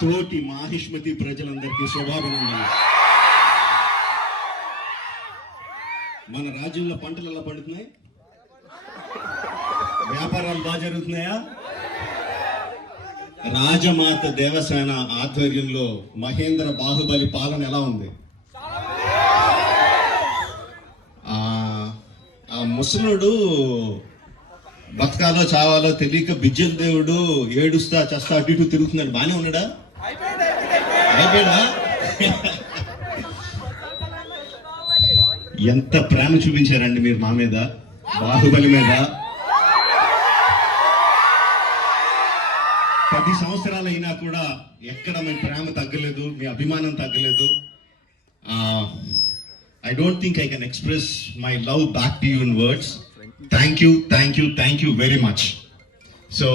తోటి మాహిష్మతి ప్రజలందరికీ శుభాభినందనలు. మన రాజ్యంలో పంటలు ఎలా పండుతున్నాయి? వ్యాపారాలు బాగా జరుగుతున్నాయా? రాజమాత దేవసేన ఆధ్వర్యంలో మహేంద్ర బాహుబలి పాలన ఎలా ఉంది? ఆ ముసలుడు బతకాలో చావాలో తెలియక బిజ్జల దేవుడు ఏడుస్తా చస్తా అటు ఇటు తిరుగుతున్నాడు. బానే ఉన్నాడా? అయిపోయాడా? ఎంత ప్రేమ చూపించారండి మీరు మా మీద, బాహుబలి మీద. 10 సంవత్సరాలు అయినా కూడా ఎక్కడ మీ ప్రేమ తగ్గలేదు, మీ అభిమానం తగ్గలేదు. I don't think I can express my love back to you in words. Thank you very much. So,